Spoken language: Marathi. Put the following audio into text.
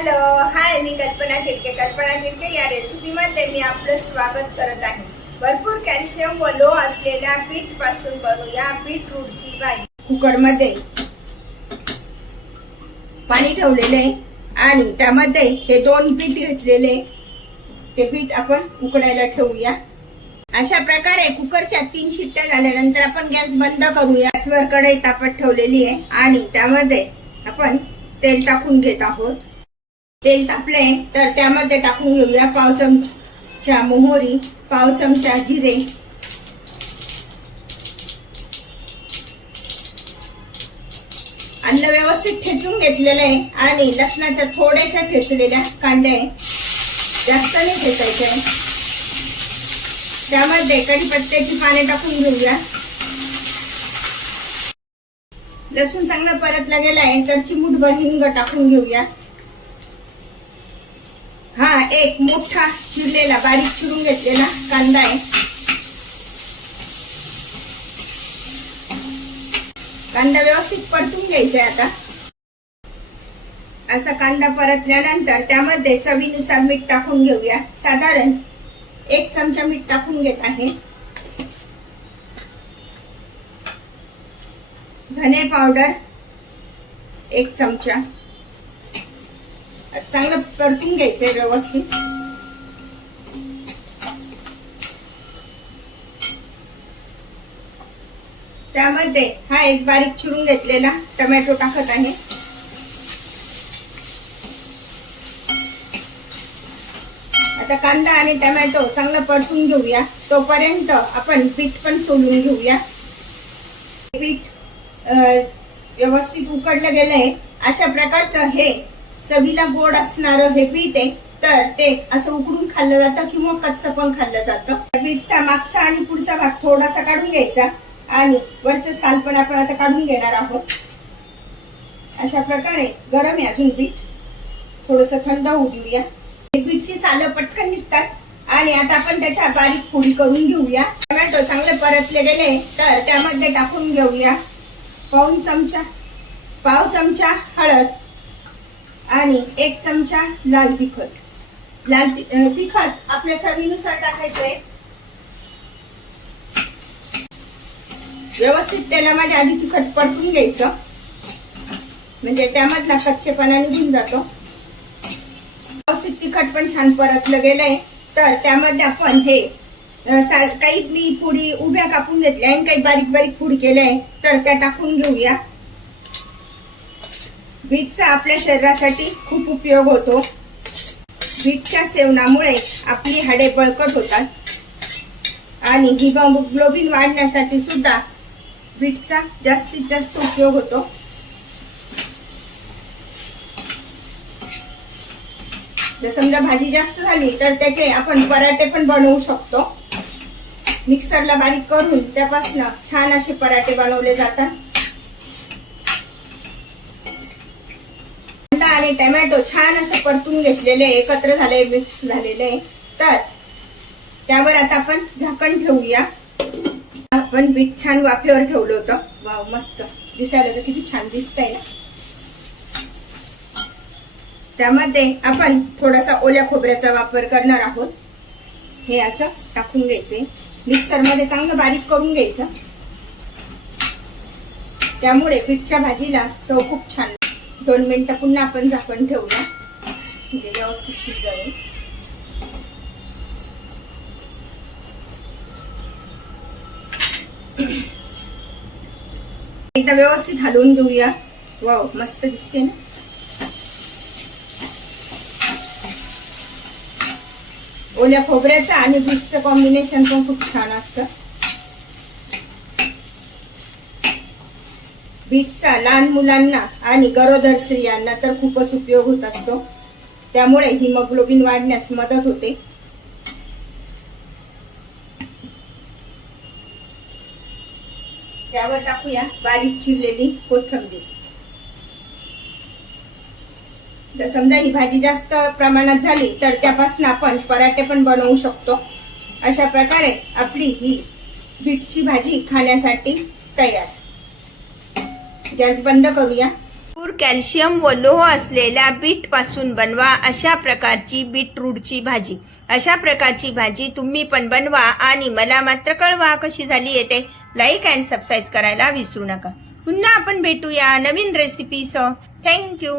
हॅलो हाय मी कल्पना खिडके. कल्पना खिडके या रेसिपीमध्ये मी आपलं स्वागत करत आहे. भरपूर कॅल्शियम व लो असलेल्या पीठपासून बनवूया बीटरूटची भाजी. कुकरमध्ये पाणी ठेवलेले आणि त्यामध्ये हे दोन पीठ घेतलेले. ते पीठ आपण उकडायला ठेवूया. अशा प्रकारे कुकरच्या तीन शिट्ट्या झाल्यानंतर आपण गॅस बंद करूया. गॅसवर कढई तापत ठेवलेली आहे आणि त्यामध्ये आपण तेल टाकून घेत आहोत. तेल तापले तर त्यामध्ये टाकून घेऊया पाव चमचा मोहरी पाव चमचा जिरे. अन्न व्यवस्थित ठेचून घेतलेलं आहे आणि लसणाच्या थोड्याशा ठेचलेल्या कांड्या आहे. जास्त नाही ठेचायच्या त्यामध्ये कढीपत्त्याची पाने टाकून घेऊया. लसूण चांगला परतला गेलाय आहे तर चिमूटभर हिंग टाकून घेऊया. हा एक मोठा चिरलेला बारीक चिरून घेतलेला कांदा आहे. कांदा व्यवस्थित परतून घ्यायचा आहे आता. असा कांदा परतल्यानंतर त्यामध्ये चवीनुसार मीठ टाकून घेऊया. साधारण एक चमचा मीठ टाकून घेत आहे. धने पावडर एक चमचा. चांगलं परतून घ्यायचंय व्यवस्थित. त्यामध्ये हा एक बारीक चिरून घेतलेला टोमॅटो टाकत आहे. आता कांदा आणि टोमॅटो चांगलं परतून घेऊया. तोपर्यंत आपण पीठ पण सोलून घेऊया. पीठ व्यवस्थित उकडलं गेलंय. अशा प्रकारचं हे चवीला गोड असणारं हे पीठ आहे तर ते असं उकडून खाल्लं जातं किंवा कच्चं पण खाल्लं जातं. पीठचा मागचा आणि पुढचा भाग थोडासा काढून घ्यायचा आणि वरचं साल पण आपण आता काढून घेणार आहोत. अशा प्रकारे गरम आहे अजून पीठ. थोडस थंड होऊ देऊया हे पीठची सालं पटकन निघतात आणि आता आपण त्याच्या बारीक फोडी करून घेऊया. टोमॅटो चांगले परतले गेले तर त्यामध्ये टाकून घेऊया. पाऊन चमचा पाव चमचा हळद आणि एक चमचा लाल तिखट. लाल तिखट आपल्या चवीनुसार टाकायचंय. व्यवस्थित तेलामध्ये आधी तिखट परतून घ्यायचं. म्हणजे त्यामधला कच्चेपणा निघून जातो. व्यवस्थित तिखट पण छान परतलं गेलंय. तर त्यामध्ये आपण हे काही मी पुडी उभ्या कापून घेतल्या आणि काही बारीक बारीक पुडी केलंय. तर त्या टाकून घेऊया. बीटचा आपल्या शरीरासाठी खूप उपयोग होतो. बीटच्या सेवनामुळे आपली हाडे बळकट होतात. आणि हिमोग्लोबिन वाढण्यासाठी सुद्धा बीटचा जास्तीत जास्त उपयोग होतो. जर समजा भाजी जास्त झाली तर त्याचे आपण पराठे पण बनवू शकतो. मिक्सरला बारीक करून त्यापासून छान असे पराठे बनवले जातात कांदा आणि टोमॅटो छान असं परतून घेतलेले एकत्र झाले मिक्स झालेले आहे. तर त्यावर आता आपण झाकण ठेवूया. आपण बीट छान वाफेवर ठेवलं होतं. वा मस्त. दिसायला तर किती छान दिसतंय ना. त्यामध्ये आपण थोडासा ओल्या खोबऱ्याचा वापर करणार आहोत. हे असं टाकून घ्यायचे. मिक्सरमध्ये चांगलं बारीक करून घ्यायचं. त्यामुळे पीठच्या भाजीला चव खूप छान दोन मिनिटं पुन्हा आपण झाकण ठेवूया. म्हणजे व्यवस्थित शिजवावे एकदा व्यवस्थित हलवून देऊया वाव मस्त दिसते ना? ओल्या खोबऱ्याचं आणि बीटचं कॉम्बिनेशन पण खूप छान असतं. बीटचा लहान मुलांना आणि गरोदर स्त्रियांना तर खूपच उपयोग होत असतो. त्यामुळे हिमोग्लोबिन वाढण्यास मदत होते. त्यावर टाकूया बारीक चिरलेली कोथंबीर. जर समजा ही भाजी जास्त प्रमाणात झाली तर त्यापासून आपण पराठे पण बनवू शकतो. अशा प्रकारे आपली ही बीटची भाजी खाण्यासाठी तयार. गॅस बंद करूया. भरपूर कॅल्शियम व लोह असलेल्या बीटपासून बनवा अशा प्रकारची बीटरूटची भाजी. अशा प्रकारची भाजी तुम्ही पण बनवा आणि मला मात्र कळवा कशी झाली येते लाईक अँड सबस्क्राईब करायला विसरू नका. पुन्हा आपण भेटूया नवीन रेसिपीसह थँक्यू